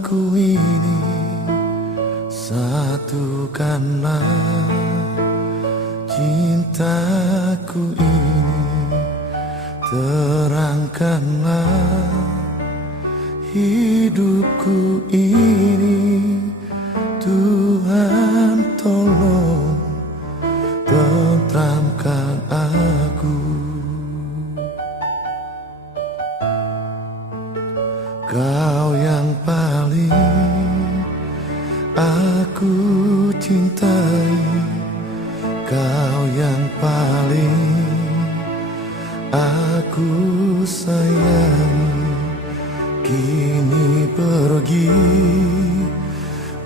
aku ini, satukanlah cintaku ini, terangkanlah hidupku ini. Tuhan tolong tentramkan aku. Kau yang paling aku cintai, kau yang paling aku sayangi, kini pergi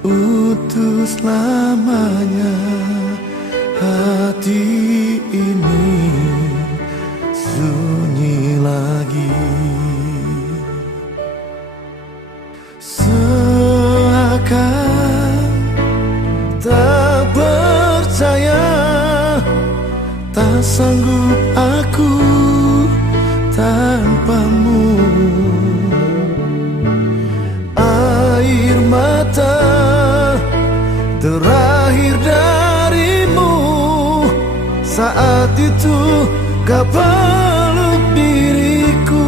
untuk selamanya. Hati ini sunyi lagi, seakan tak percaya, tak sanggup aku tanpamu. Air mata terakhir darimu, saat itu kau peluk diriku.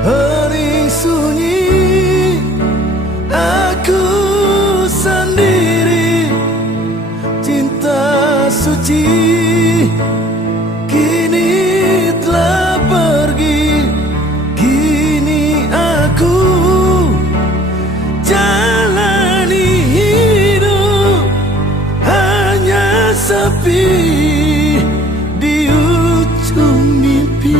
Hening sunyi aku sendiri, cinta suci kini telah pergi. Kini aku jalani hidup hanya sepi di ujung mimpi.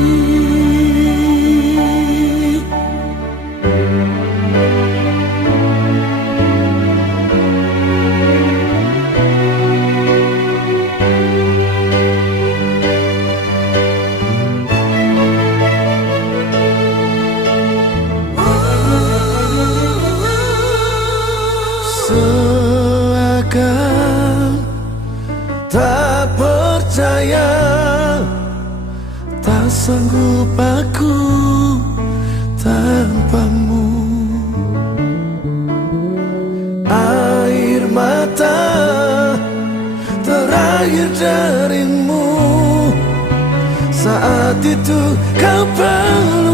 Seakan tak percaya, tak sanggup aku tanpamu. Air mata terakhir darimu, saat itu kau peluk